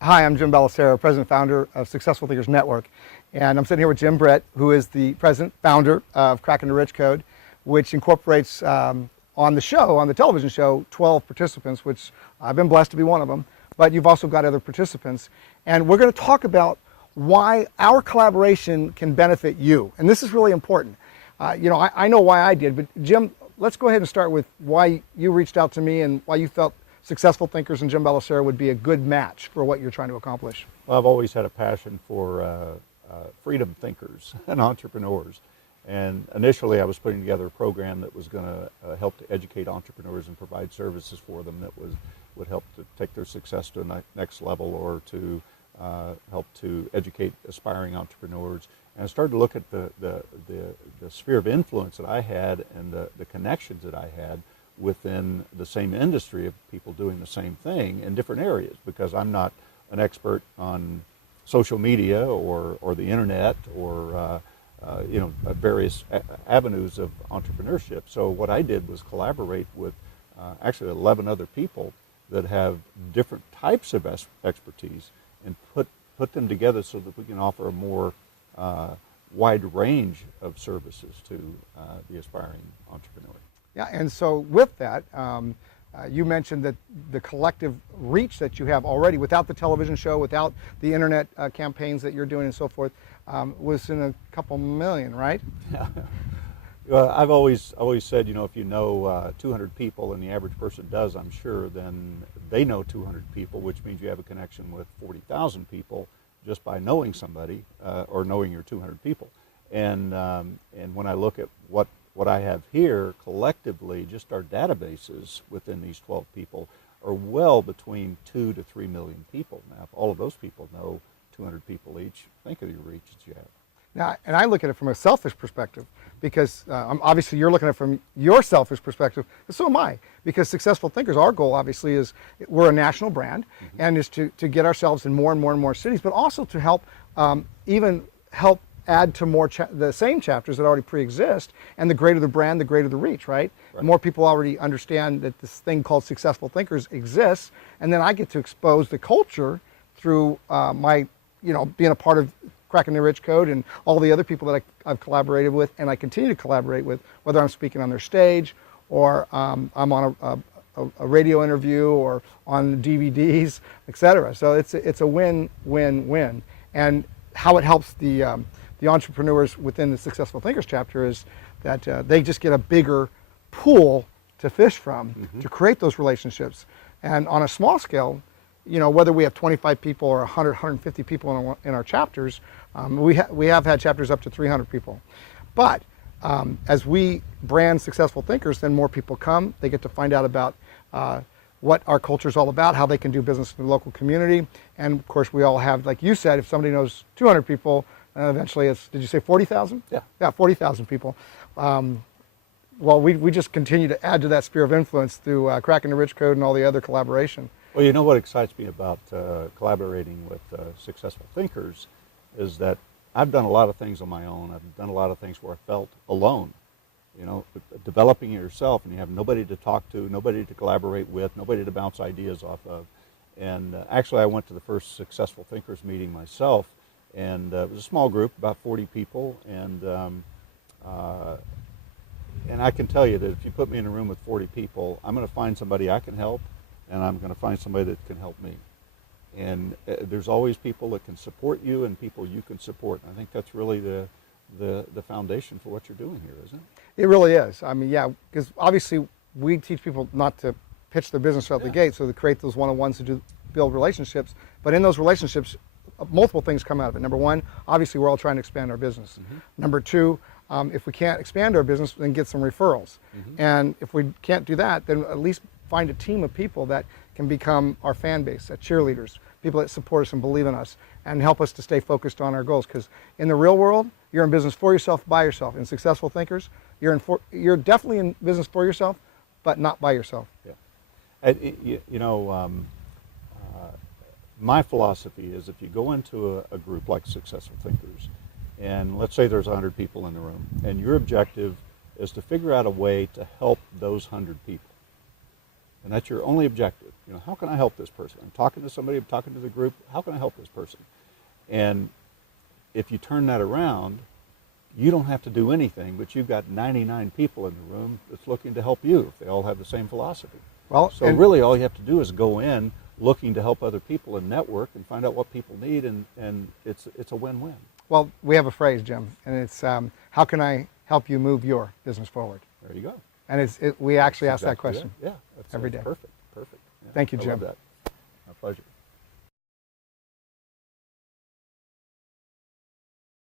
Hi, I'm Jim Ballestero, president and founder of Successful Thinkers Network. And I'm sitting here with Jim Britt, who is the president founder of Cracking the Rich Code, which incorporates on the show, on the television show, 12 participants, which I've been blessed to be one of them. But you've also got other participants. And we're going to talk about why our collaboration can benefit you. And this is really important. I know why I did, but Jim, let's go ahead and start with why you reached out to me and why you felt Successful Thinkers and Jim Ballestero would be a good match for what you're trying to accomplish. Well, I've always had a passion for freedom thinkers and entrepreneurs. And initially I was putting together a program that was going to help to educate entrepreneurs and provide services for them that would help to take their success to a next level, or to help to educate aspiring entrepreneurs. And I started to look at the sphere of influence that I had and the connections that I had within the same industry of people doing the same thing in different areas, because I'm not an expert on social media or the internet or various avenues of entrepreneurship. So what I did was collaborate with actually 11 other people that have different types of expertise, and put them together so that we can offer a more wide range of services to the aspiring entrepreneur. Yeah, and so with that, you mentioned that the collective reach that you have already, without the television show, without the internet campaigns that you're doing and so forth, was in a couple million, right? Yeah. Well, I've always said, if you know 200 people, and the average person does, I'm sure, then they know 200 people, which means you have a connection with 40,000 people just by knowing somebody or knowing your 200 people. And when I look at what I have here collectively, just our databases within these 12 people are well between 2 to 3 million people. Now, if all of those people know 200 people each, think of your reach that you have. Now, and I look at it from a selfish perspective, because obviously you're looking at it from your selfish perspective, and so am I. Because Successful Thinkers, our goal obviously is, we're a national brand, and is to get ourselves in more and more and more cities, but also to help even help add to more the same chapters that already pre-exist. And the greater the brand, the greater the reach, right? The more people already understand that this thing called Successful Thinkers exists, and then I get to expose the culture through my, being a part of Cracking the Rich Code and all the other people that I've collaborated with, and I continue to collaborate with, whether I'm speaking on their stage, or I'm on a radio interview, or on DVDs, etc. So it's a win-win-win. And how it helps the entrepreneurs within the Successful Thinkers chapter is that they just get a bigger pool to fish from, to create those relationships. And on a small scale, whether we have 25 people or 100, 150 people in our chapters, we have had chapters up to 300 people. But as we brand Successful Thinkers, then more people come. They get to find out about what our culture is all about, how they can do business in the local community. And of course, we all have, like you said, if somebody knows 200 people, eventually it's, did you say 40,000? Yeah. Yeah, 40,000 people. Well, we just continue to add to that sphere of influence through Cracking the Rich Code and all the other collaboration. Well, you know what excites me about collaborating with Successful Thinkers is that I've done a lot of things on my own. I've done a lot of things where I felt alone. Developing yourself, and you have nobody to talk to, nobody to collaborate with, nobody to bounce ideas off of. And actually, I went to the first Successful Thinkers meeting myself, and it was a small group, about 40 people, and I can tell you that if you put me in a room with 40 people, I'm going to find somebody I can help, and I'm going to find somebody that can help me. And there's always people that can support you and people you can support. And I think that's really the foundation for what you're doing here, isn't it? It really is. I mean, yeah, because obviously we teach people not to pitch their business out the gate, so to create those one-on-ones to build relationships. But in those relationships, multiple things come out of it. Number one, obviously we're all trying to expand our business. Number two, if we can't expand our business, then get some referrals. And if we can't do that, then at least find a team of people that can become our fan base, cheerleaders, people that support us and believe in us and help us to stay focused on our goals. Because in the real world, you're in business for yourself, by yourself. In Successful Thinkers, you're definitely in business for yourself, but not by yourself. Yeah. My philosophy is, if you go into a group like Successful Thinkers, and let's say there's 100 people in the room, and your objective is to figure out a way to help those 100 people. And that's your only objective. You know, how can I help this person? I'm talking to somebody, I'm talking to the group, how can I help this person? And if you turn that around, you don't have to do anything, but you've got 99 people in the room that's looking to help you if they all have the same philosophy. Well, So and- really all you have to do is go in looking to help other people and network and find out what people need, and it's a win-win. Well, we have a phrase, Jim, and it's how can I help you move your business forward? There you go. And we actually ask that Exactly question. it. Yeah, that's every day. Perfect, perfect. Yeah, Thank you, I Jim. love that. My pleasure.